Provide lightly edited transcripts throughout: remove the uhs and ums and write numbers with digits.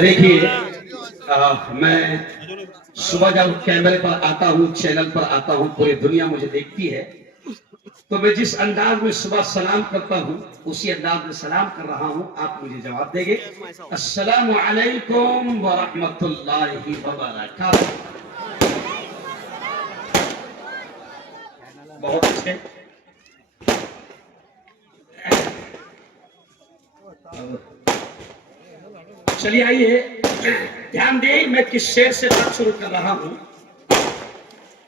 देखिए, मैं सुबह जब कैमरे पर आता हूँ, चैनल पर आता हूँ, पूरी दुनिया मुझे देखती है, तो मैं जिस अंदाज में सुबह सलाम करता हूँ उसी अंदाज में सलाम कर रहा हूँ। आप मुझे जवाब देंगे, अस्सलामु अलैकुम व रहमतुल्लाहि व बरकातहू। बहुत अच्छे। चलिए आइए, ध्यान दें, मैं किस शेर से बात शुरू कर रहा हूं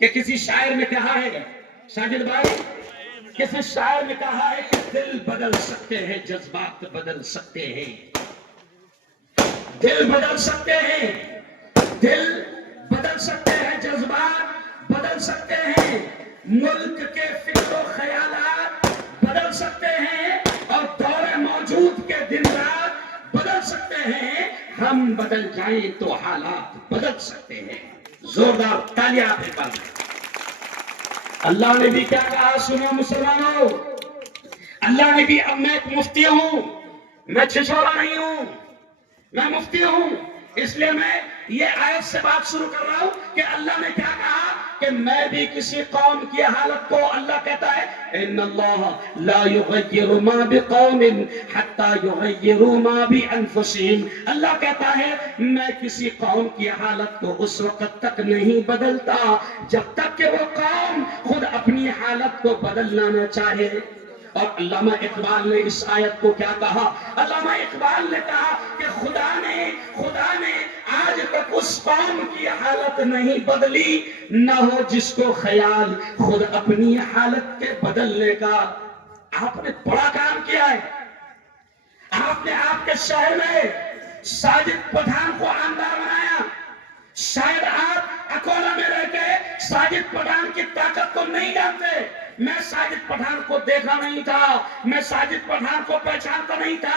कि किसी शायर ने कहा है, साजिद भाई, किसी शायर ने कहा है कि दिल बदल सकते हैं, जज्बात बदल सकते हैं, दिल बदल सकते हैं, दिल बदल सकते हैं, जज्बात बदल सकते हैं, मुल्क के फिक्र ख्यालात बदल सकते हैं, और दौरे मौजूद के दिन रात बदल सकते हैं। हम बदल जाएं तो हालात बदल सकते हैं। जोरदार तालियां आपके पास। अल्लाह ने भी क्या कहा सुनो मुसलमानों, अल्लाह ने भी, अब मैं एक मुफ्ती हूं, मैं छिछोरा नहीं हूं, मैं मुफ्ती हूं, इसलिए मैं ये आयत से बात शुरू कर रहा हूं कि अल्लाह ने क्या कहा कि मैं भी किसी कौम की हालत को, अल्लाह कहता है इन्नल्लाह ला युगय्यिरु मा बिकौमिन हत्ता युगय्यिरु मा बिअनफुसिहिम। अल्लाह कहता है मैं किसी कौम की हालत को उस वक्त तक नहीं बदलता जब तक कि वो कौम खुद अपनी हालत को बदलना न चाहे। और अल्लामा इकबाल ने इस आयत को क्या कहा, अल्लामा इकबाल ने कहा कि खुदा ने आज तक उस कौम की हालत नहीं बदली, न हो जिसको ख्याल खुद अपनी हालत के बदलने का। आपने बड़ा काम किया है, आपने आपके शहर में साजिद पठान को आमदार बनाया। शायद आप अकोला में रहकर साजिद पठान की ताकत को नहीं जानते। मैं साजिद पठान को देखा नहीं था, मैं साजिद पठान को पहचानता नहीं था।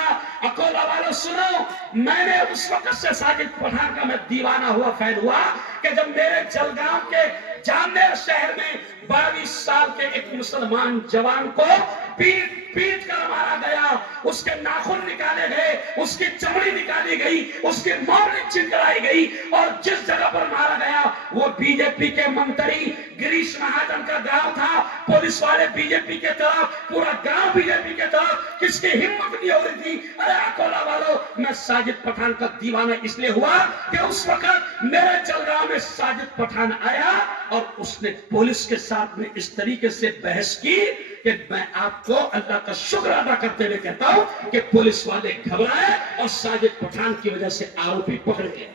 अकोला वालों सुनो, मैंने उस वक्त से साजिद पठान का मैं दीवाना हुआ, फैन हुआ कि जब मेरे जलगांव के जामनेर शहर में 22 साल के एक मुसलमान जवान को पीट पीट कर मारा गया, उसके नाखून निकाले गए, उसकी चमड़ी निकाली गई, उसकी मौत चिंकराई गई, और जिस जगह पर मारा गया वो बीजेपी के मंत्री गिरीश महाजन का गांव था। पुलिस वाले बीजेपी के तरफ, पूरा गांव बीजेपी के तरफ, किसकी हिम्मत नहीं हो रही थी। अरे अकोला वालों, मैं साजिद पठान का दीवाना इसलिए हुआ कि उस वक्त मेरे जलगांव में साजिद पठान आया और उसने पुलिस के साथ में इस तरीके से बहस की कि मैं आपको अल्लाह का शुक्र अदा करते हुए कहता हूं कि पुलिस वाले घबराए और साजिद पठान की वजह से आरोपी पकड़ गए।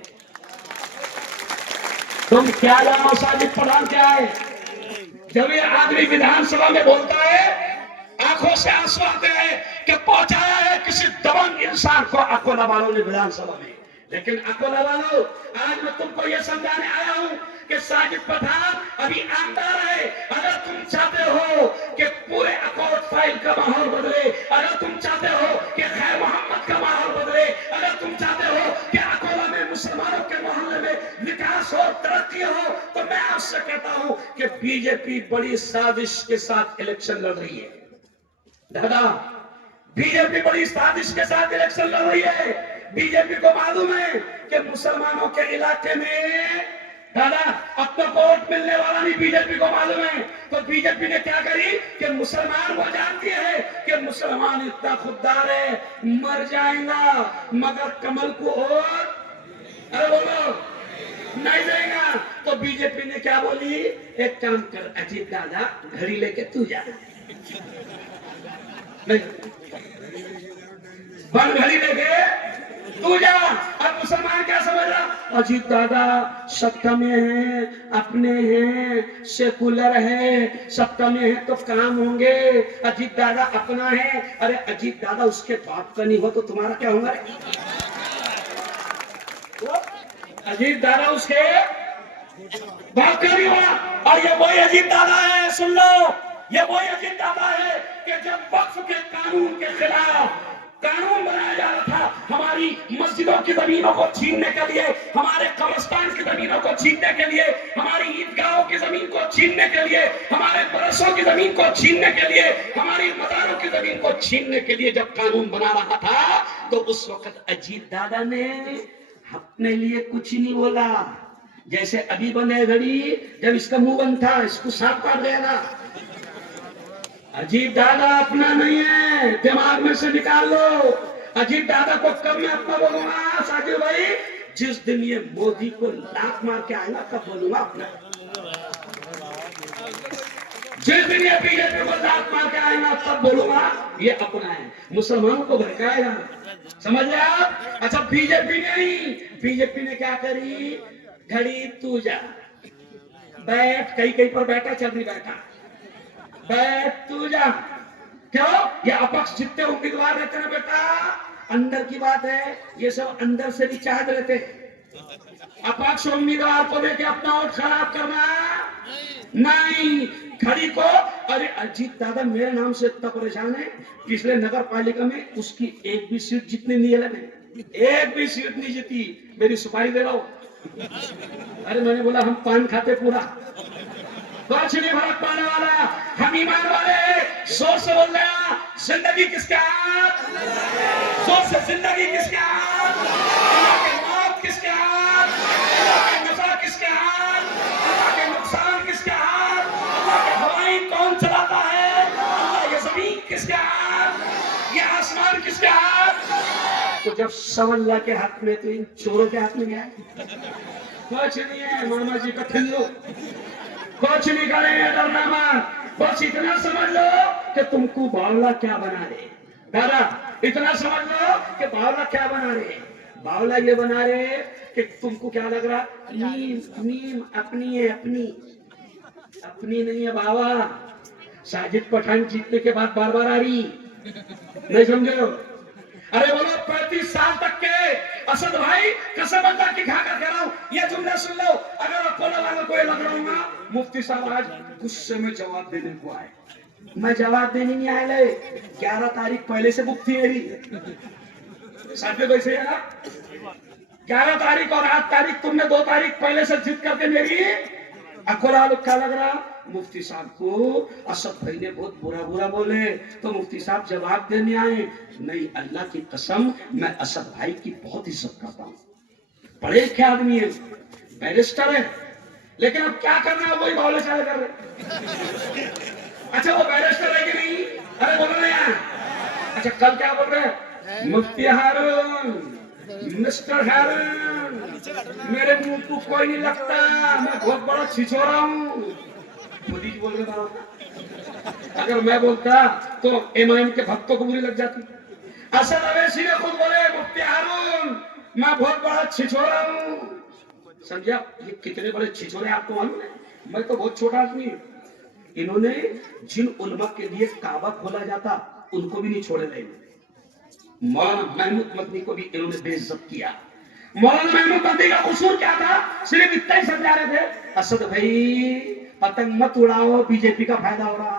तुम क्या जानो साजिद पठान क्या है? जब ये आदमी विधानसभा में बोलता है, आंखों से आंसू आते हैं कि पहुंचाया है किसी दबंग इंसान को अकोला वालों ने विधानसभा में। लेकिन अकोला वालों, आज मैं तुमको यह समझाने आया हूं कि साजिद पठान अभी आमदार है। अगर तुम चाहते हो कि पूरे अकोट फाइल का माहौल बदले, अगर तुम चाहते हो कि खैर मोहम्मद का माहौल बदले, अगर तुम चाहते हो कि अकोला में मुसलमानों के मोहल्ले में विकास हो, तरक्की हो, तो मैं आपसे कहता हूं कि बीजेपी बड़ी साजिश के साथ इलेक्शन लड़ रही है। दादा, बीजेपी बड़ी साजिश के साथ इलेक्शन लड़ रही है। बीजेपी को मालूम है कि मुसलमानों के इलाके में दादा अब तो वोट मिलने वाला नहीं, बीजेपी को मालूम है। तो बीजेपी ने क्या करी कि मुसलमान वो जानती है कि मुसलमान इतना खुददार है, मर जाएगा मगर कमल को और अरे बोलो नहीं देगा। तो बीजेपी ने क्या बोली, एक काम कर अजीत दादा, घड़ी लेके तू जा, बंद घड़ी लेके तू जा। अब मुसलमान क्या समझ रहा, अजीत दादा सत्ता में है, अपने हैं, सेकुलर है, सत्ता में है तो काम होंगे। अजीत दादा अपना है, अरे अजीत दादा उसके बाप का नहीं हो तो तुम्हारा क्या होगा? अजीत दादा उसके बाप का नहीं हुआ। और ये वही अजीत दादा है, सुन लो, ये वही अजीत दादा है कि जब वक्फ के कानून के खिलाफ कानून बनाया जा रहा था हमारी मस्जिदों की जमीनों को छीनने के लिए, हमारे कब्रिस्तान की जमीनों को छीनने के लिए, हमारी ईदगाहों की जमीन को छीनने के लिए, हमारे बरसों की जमीन को छीनने के लिए, हमारी मज़ारों की जमीन को छीनने के लिए जब कानून बना रहा था तो उस वक्त अजीत दादा ने अपने लिए कुछ नहीं बोला। जैसे अभी बने घड़ी, जब इसका मुंह बंद था इसको साफ कर देगा। अजीत दादा अपना नहीं है, दिमाग में से निकाल लो। अजीत दादा को कब मैं अपना बोलूंगा साजिद भाई? जिस दिन ये मोदी को लात मार के आएगा तब बोलूंगा अपना। जिस दिन ये बीजेपी को लात मार के आएगा तब बोलूंगा ये अपना है। मुसलमानों को भड़काएगा, समझ रहे आप? अच्छा, बीजेपी नहीं, बीजेपी ने क्या करी? घड़ी तू जा बैठ, कहीं कहीं पर बैठा, चल नहीं बैठा, बैठ तू जा। क्यों? ये अपक्ष जितने उम्मीदवार रहते ना बेटा, अंदर की बात है, ये सब अंदर से भी चाहते रहते। अपक्ष उम्मीदवार को लेके अपना वोट खराब करना नहीं। घड़ी को, अरे अजीत दादा मेरे नाम से इतना परेशान है, पिछले नगर पालिका में उसकी एक भी सीट जीतने नहीं लगे, एक भी सीट नहीं जीती। मेरी सुपारी दे रहा हूं। अरे मैंने बोला हम पान खाते पूरा, कुछ नहीं फर्क पाने वाला, हम ईमान वाले। जोर से बोल रहा, जिंदगी किसके हाथ? जोर से, जिंदगी किसके हाथ? अल्लाह के मौत किसके हाथ? अल्लाह के नफा किसके हाथ? अल्लाह के नुकसान किसके हाथ? अल्लाह के हवाएं कौन चलाता है? अल्लाह, ये जमीन किसके हाथ? ये आसमान किसके हाथ? तो जब सब अल्लाह के हाथ में, तो इन चोरों के हाथ में क्या है? कुछ नहीं है, मामा जी का ठिल्लू, कुछ नहीं करेंगे, डरना मत। बस इतना समझ लो कि तुमको बावला क्या बना रहे दादा, इतना समझ लो कि बावला क्या बना रहे। बावला ये बना रहे कि तुमको क्या लग रहा? नीम, नीम अपनी है, अपनी अपनी नहीं है बाबा। साजिद पठान जीतने के बाद बार बार आ रही, नहीं समझो? अरे बोलो 35 साल तक के असद भाई कसम अल्लाह की खा कर कह रहा हूं, ये जुमला सुन लो। अगर अकोला वालों को लग रहा हूँ मुफ्ती साहब आज गुस्से में जवाब देने को आए, मैं जवाब देने नहीं आया। 11 तारीख पहले से बुक थी मेरी, साथ में वैसे है ना। 11 तारीख और 8 तारीख तुमने 2 तारीख पहले से जिद करके मेरी अकोला वालों क्या लग रहा? मुफ्ती साहब को असद भाई ने बहुत बुरा बुरा बोले, तो मुफ्ती साहब जवाब देने आए। नहीं, अल्लाह की कसम, मैं असद भाई की बहुत इज्जत करता हूँ, बड़े लिखे आदमी है, बैरिस्टर है, लेकिन अब क्या करना है वही बावले चाले कर रहे। अच्छा, वो बैरिस्टर है कि नहीं? अरे बोलो ना यार। अच्छा, कल क्या बोल रहे हैं? मुफ्ती हारून, मिस्टर हारून, मेरे मुंह को कोई नहीं लगता, मैं बहुत बड़ा छिछोरा हूँ। मोदी जी बोल रहे था, अगर मैं बोलता तो इमाम के भक्तों को बुरी लग जाती। असद अवैसी ने खुद बोले, मुफ्ती हारून मैं बहुत बड़ा छिछोरा हूँ। समझा? ये कितने बड़े छिछोरे आपको मालूम है? मैं तो बहुत छोटा आदमी हूँ। इन्होंने जिन उलमा के लिए काबा खोला जाता उनको भी नहीं छोड़े रहे। मौलाना महमूद मदनी को भी इन्होंने बेइज्जत किया। मौलाना महमूद मदनी का कसूर क्या था? सिर्फ इतना ही समझा रहे थे, असद भाई पतंग मत उड़ाओ, बीजेपी का फायदा हो रहा।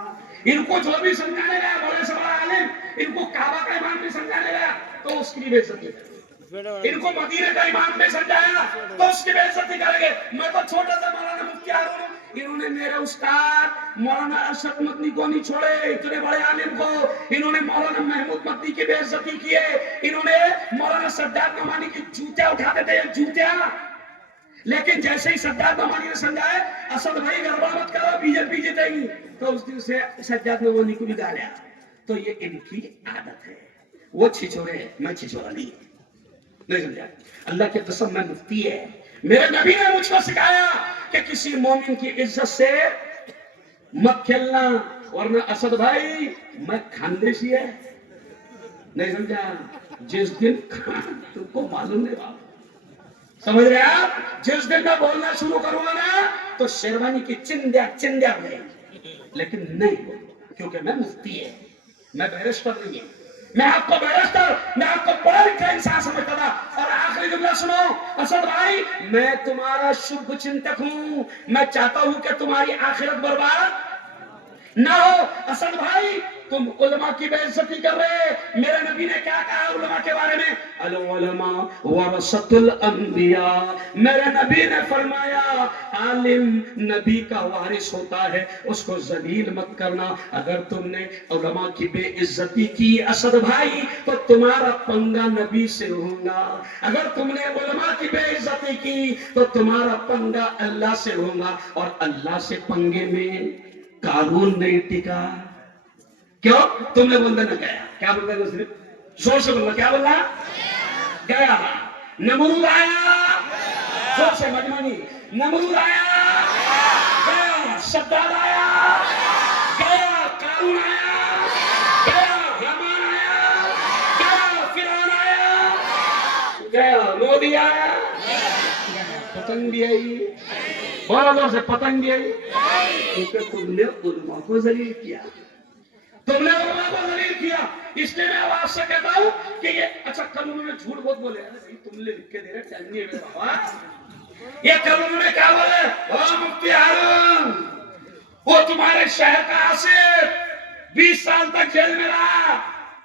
इनको जो भी समझाने गया, बड़े से बड़ा आलिम, इनको काबा का इमाम भी समझाने गया तो उसकी भी बेइज्जती करेंगे। इनको मदीने का इमाम भी समझाया तो उसकी बेइज्जती करेंगे। मैं तो छोटा सा मौलाना मुफ्ती हारून, इन्होंने मेरे उस्ताद मौलाना अरशद मदनी को नहीं छोड़े, इतने बड़े आलिम को। इन्होंने मौलाना महमूद मदनी की बेइज्जती की है, इन्होंने मौलाना सज्जाद नमानी की जूतियां उठाते थे, जूतियां। लेकिन जैसे ही सज्जाद नमानी ने समझाया, असद भाई गड़बड़ मत करो, बीजेपी जीतेगी, तो उस दिन से सज्जाद नमानी को निकाला। तो ये इनकी आदत है। वो छिछोरे है, मैं छिछोरा नहीं समझा? अल्लाह की कसम, मैं मुफ्ती है। मेरे नबी ने मुझको सिखाया कि किसी मोमिन की इज्जत से मत खेलना, वरना असद भाई मैं खानदेशी है, नहीं समझा? जिस दिन तुमको मालूम नहीं बात, समझ रहे आप? जिस दिन मैं बोलना शुरू करूंगा ना तो शेरवानी की चिंध्या चिंध्या हो जाएगी, लेकिन नहीं, क्योंकि मैं मुफ्ती है, मैं बैरिस्टर नहीं है। मैं आपको बैरिस्टर, मैं आपको पढ़ा लिखा इंसान समझता था। और आखिरी जुमला सुनो असद भाई, मैं तुम्हारा शुभ चिंतक हूं, मैं चाहता हूं कि तुम्हारी आखिरत बर्बाद ना हो। असद भाई तुम उलमा की बेइज्जती कर रहे। मेरे नबी ने क्या कहा उलमा के बारे में? अल उलमा वरसतुल अंबिया। मेरे नबी ने फरमाया आलिम नबी का वारिस होता है, उसको जलील मत करना। अगर तुमने उलमा की बेइज्जती की असद भाई तो तुम्हारा पंगा नबी से होगा। अगर तुमने उलमा की बेइज्जती की तो तुम्हारा पंगा अल्लाह से होगा। और अल्लाह से पंगे में कानून नहीं टिका। क्यों? तुमने बोलते ना गया। क्या बोलते हैं? सिर्फ जोर से बोलना। क्या बोलना? गया। नमरूद आया, जोर से मजमानी। नमरूद आया, गया। शद्दाद आया, गया। कारून आया, गया। हमान आया, गया। फिरौन आया, गया। मोदी आया, गया। पतंग भी आई, बोलो से पतंग भी आई। क्योंकि तुमने उलमा को जलील किया, तुमने उलमा को जलील किया। इसलिए मैं आवाज से कहता हूं कि ये अच्छा कल उन्होंने झूठ बहुत बोले। अरे तुमने लिख के दे रहे चाहिए बाबा। ये कल उन्होंने क्या बोले? ओ मुफ्ती हारून, वो तुम्हारे शहर का आसिफ 20 साल तक जेल में रहा,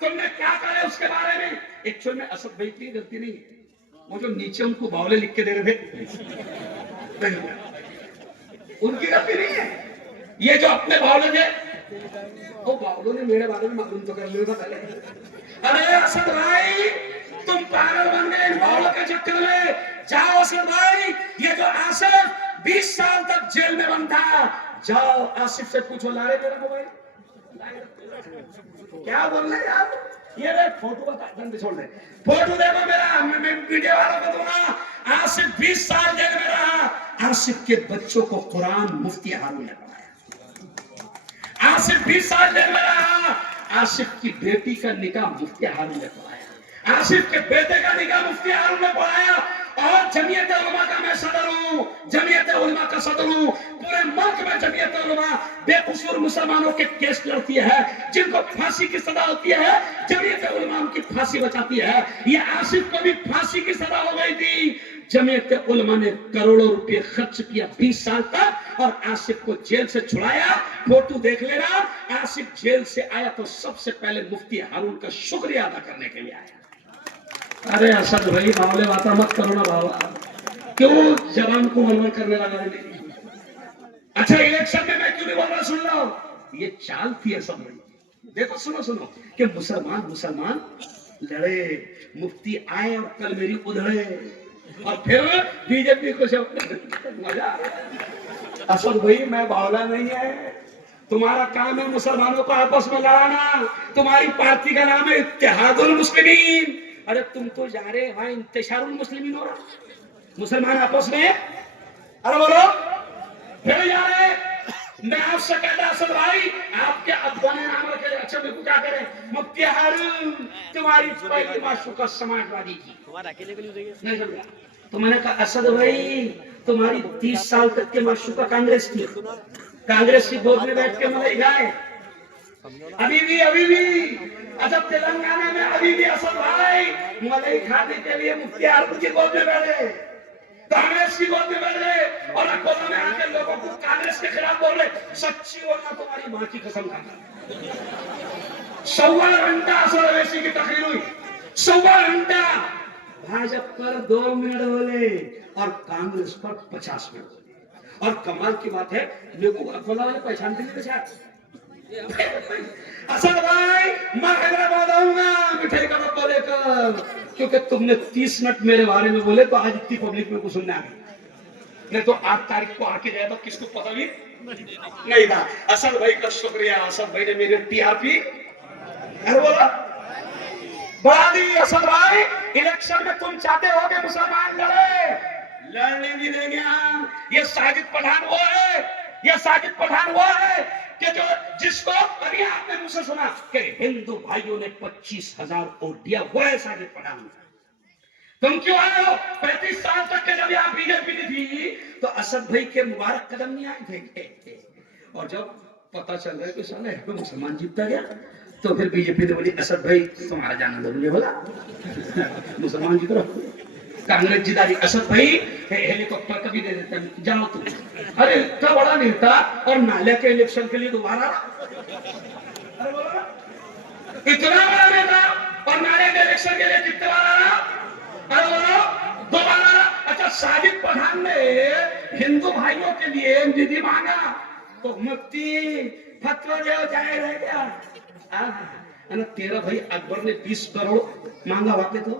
तुमने क्या कहा उसके बारे में? एक्चुअल में असद भाई की गलती नहीं है, वो जो नीचे उनको बावले लिख के दे रहे थे उनकी गलती नहीं है। ये जो अपने बावले थे, वो बावलों ने मेरे बारे में मालूम तो कर लिया था पहले। अरे असद भाई तुम पागल बन गए इन बावलों के चक्कर में। जाओ असद भाई, ये जो आसिफ 20 साल तक जेल में बंद था, जाओ आसिफ से पूछो। लारे मेरा मोबाइल क्या बोल रहे यार? ये रे फोटो बता, जल्दी छोड़ दे। फोटो देखो मेरा, मैं वीडियो वालों को दूंगा। आसिफ 20 साल जेल में रहा। आसिफ के बच्चों को कुरान मुफ्ती हारून ने पढ़ाया। आसिफ 20 साल जेल में रहा। आसिफ की बेटी का निकाह मुफ्ती हारून ने पढ़ाया। आसिफ के बेटे का निकाह मुफ्ती हारून ने पढ़ाया। और जमीयत उलमा का मैं सदर हूँ, जमीयत उलमा का सदर हूँ। पूरे मुल्क में जमीयत उलमा बेकसूर मुसलमानों के केस लड़ती है, जिनको फांसी की सजा होती है, जमीयत उलमा उनकी फांसी बचाती है। ये आसिफ को भी फांसी की सजा हो गई थी। जमीयत उलमा ने करोड़ों रुपए खर्च किया 20 साल तक और आसिफ को जेल से छुड़ाया। फोटो देख लेना, आसिफ जेल से आया तो सबसे पहले मुफ्ती हारून का शुक्रिया अदा करने के लिए आया। अरे असद भाई मामले बात मत करो ना बाबा, क्यों जवान को मनवर करने लगा? अच्छा इलेक्शन में मैं क्यों नहीं बोल रहा? सुन लो, ये चाल थी असद भाई। देखो सुनो सुनो कि मुसलमान लड़े, मुफ्ती आए और कल मेरी उधड़े, और फिर बीजेपी को मजा आ रहा। असद भाई मैं बावला नहीं है, तुम्हारा काम है मुसलमानों को आपस में लड़ाना। तुम्हारी पार्टी का नाम है इत्तेहादुल मुस्लिमीन। अरे तुम तो जा रहे वहां इंतशारुल मुस्लिमीन हो रहा, मुसलमान आपस में। अरे बोलो फिर जा रहे। मैं आपसे कहता असद भाई, आपके अब्बा ने नाम रखे। अच्छा मेरे को क्या करे? मुफ्ती हारून तुम्हारी पहली माशूका समाजवादी थी, नहीं समझा? तो मैंने कहा असद भाई तुम्हारी 30 साल तक के माशूका कांग्रेस थी, कांग्रेस की गोद में बैठ के मलाई खाए अभी भी। अच्छा तेलंगाना में अभी भी असद भाई मलाई खाने के लिए मुफ्ती हारून की गोद में बैठे, कांग्रेस की गोद में बैठ गए, और अकोला में आकर लोगों को कांग्रेस के खिलाफ बोल रहे। सच्ची बोलना तुम्हारी मां की कसम खाना। 1.25 घंटा असद अवैसी की तकरीर हुई, 1.25 घंटा। भाजपा पर 2 मिनट बोले और कांग्रेस पर 50 मिनट बोले। और कमाल की बात है, लोगों को अकोला वाले पहचानते नहीं थे। असद भाई मैं हैदराबाद आऊंगा मिठाई का डब्बा लेकर, क्योंकि तुमने 30 मिनट मेरे बारे में बोले तो आज इतनी पब्लिक में कुछ सुनने आ गई। नहीं तो 8 तारीख को आके गया तो किसको पता भी नहीं था। असद भाई का शुक्रिया, असद भाई ने मेरे टीआरपी बोला बढ़ा दी। असद भाई इलेक्शन में तुम चाहते हो कि मुसलमान लड़ने नहीं देंगे हम। ये साजिद पठान वो है, ये साजिद पठान वो है कि जो जिसको अभी आपने मुझसे सुना कि हिंदू भाइयों ने 25,000 वोट दिया, वो है साजिद पठान। तुम क्यों आए हो? 35 साल तक के जब यहाँ बीजेपी थी तो असद भाई के मुबारक कदम नहीं आए थे। और जब पता चल रहा है कि साला है मुसलमान जीतता गया तो फिर बीजेपी ने बोली असद भाई तुम्हारा जाना जरूरी। बोला मुसलमान जीत रहा, कांग्रेस जितारी। असद भाई हेलीकॉप्टर का भी दे देते हैं, जाओ तुम। अरे इतना बड़ा नेता और नाले के इलेक्शन के लिए दोबारा अरे बोलो ना, इतना बड़ा नेता और नारायण इलेक्शन के लिए कितने बार आ रहा? अरे बोलो, 2 बार आ रहा। अच्छा, साजिद पठान ने हिंदू भाइयों के लिए निधि मांगा तो मुफ्ती फतवा जो जाए रह गया। तेरा भाई अकबर ने 20 करोड़ मांगा वाके तो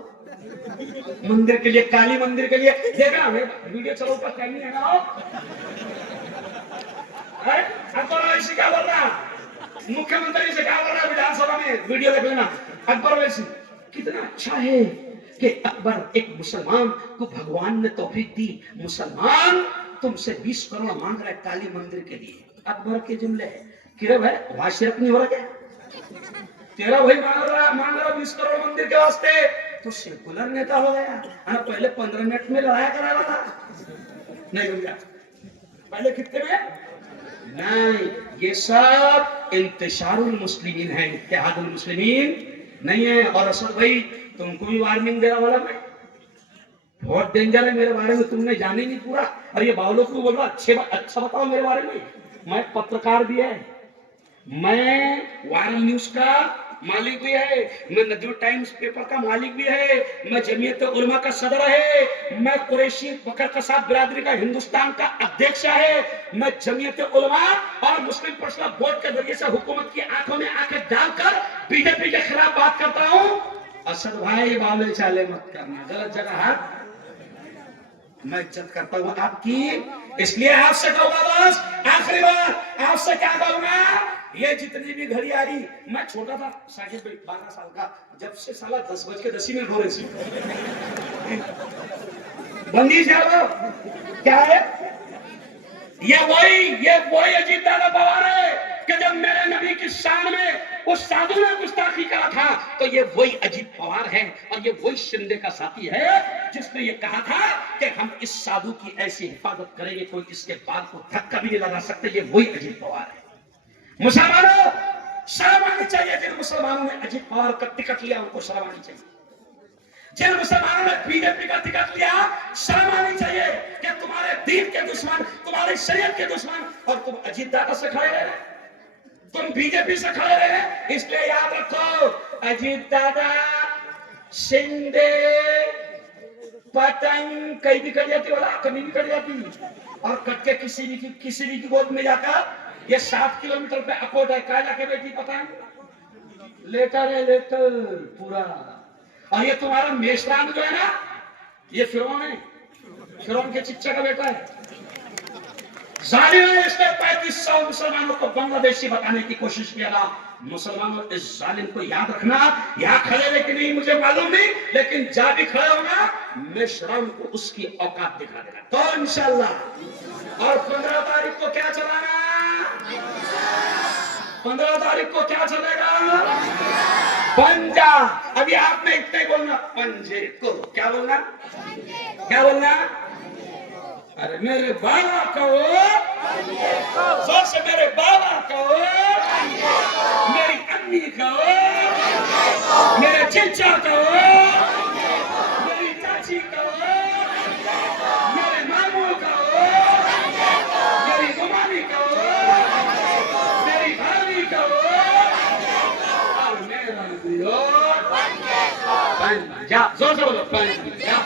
मंदिर के लिए, काली मंदिर के लिए। देखा वीडियो चलो ऊपर, कहीं है ना अकबर वैसी क्या बोल रहा, मुख्यमंत्री से क्या बोल रहा विधानसभा में, वीडियो देख लेना। अकबर वैसी कितना अच्छा है कि अकबर एक मुसलमान को भगवान ने तौफीक दी, मुसलमान तुमसे 20 करोड़ मांग रहा है काली मंदिर के लिए। अकबर के जुमले है कि रे भाई वाशिरत नहीं हो रहा क्या? तेरा भाई मांग रहा 20 करोड़ मंदिर के वास्ते, तो सेकुलर नेता हो गया। पहले 15 मिनट में लड़ाया करा रहा था, नहीं हो गया पहले कितने में? नहीं, ये सब इंतशारुल मुस्लिमीन है, इत्तेहादुल मुस्लिमीन नहीं है। और असद भाई तुमको भी वार्निंग दे रहा वाला मैं, बहुत डेंजर है मेरे बारे में, तुमने जाने नहीं पूरा। और ये बावलों को बोल रहा अच्छा बताओ मेरे बारे में। मैं पत्रकार भी है, मैं वायरल न्यूज का मालिक भी है, मैं नजर टाइम्स पेपर का मालिक भी है, मैं जमीयत उलमा का सदर है, मैं कुरैशी बकर कसाब बिरादरी का हिंदुस्तान का अध्यक्ष है, मैं जमीयत उलमा और मुस्लिम पर्सनल बोर्ड के जरिए से हुकूमत की आंखों में आंखें डालकर बीजेपी के खिलाफ बात करता हूं। असद भाई बावले चाले मत करना, गलत जगह हाथ। मैं इज्जत करता हूं आपकी, इसलिए आपसे कहूंगा बस आखिरी बार आपसे क्या कहूंगा, ये जितनी भी घड़ी आ रही, मैं छोटा था साकिब भाई 12 साल का, जब से साला 10:10 हो रही बंदी जाओ क्या है, ये वही अजीत दादा पवार है कि जब मेरे नबी की शान में उस साधु ने गुस्ताखी करा था, तो ये वही अजीत पवार है और ये वही शिंदे का साथी है जिसने ये कहा था कि हम इस साधु की ऐसी हिफाजत करेंगे कोई इसके बाल को धक्का भी नहीं लगा सकते। ये वही अजीत पवार है। मुसलमानों शर्म आनी चाहिए, जिन मुसलमानों ने अजीत पवार का टिकट लिया उनको शर्म आनी चाहिए, जिन मुसलमानों ने बीजेपी का टिकट लिया शर्म आनी चाहिए कि तुम्हारे दीन के दुश्मन, तुम्हारे शरीयत के दुश्मन, और तुम अजीत दादा से खड़े रहे, तुम बीजेपी से खड़े रहे। इसलिए याद रखो, अजीत दादा, शिंदे, पतंग कहीं भी कट जाती, वाला कभी भी कट जाती, और कट के किसी भी की गोद में जाकर, ये 7 किलोमीटर पे अकोट है, कहा जाके बेटी पतंग, लेटर है लेटर पूरा। और ये तुम्हारा मेषराम जो है ना, ये फिरौन है, फिरौन के चिच्चा का बेटा है, जालिम है। इसने 3500 मुसलमानों को बांग्लादेशी बताने की कोशिश किया ना। मुसलमानों इस जालिम को याद रखना, यहाँ खड़े रहे कि नहीं मुझे मालूम नहीं, लेकिन जा भी खड़े होना, मेषराम को उसकी औकात दिखा देना तो इंशाल्लाह। और 15 तारीख को क्या चलाना, 15 तारीख को क्या चलेगा, पंजा। अभी आपने इतने बोलना, पंजे को क्या बोलना, क्या बोलना, अरे मेरे बाबा कहो, जोर से मेरे बाबा कहो, मेरी अम्मी कहो, मेरे चचा कहो, मेरी चाची कहो, मेरे मामू कहो, मेरी गुमानी कहो, मेरी भाभी कहो, और मेरा दियो पंजा। जोर से बोलो पंजा।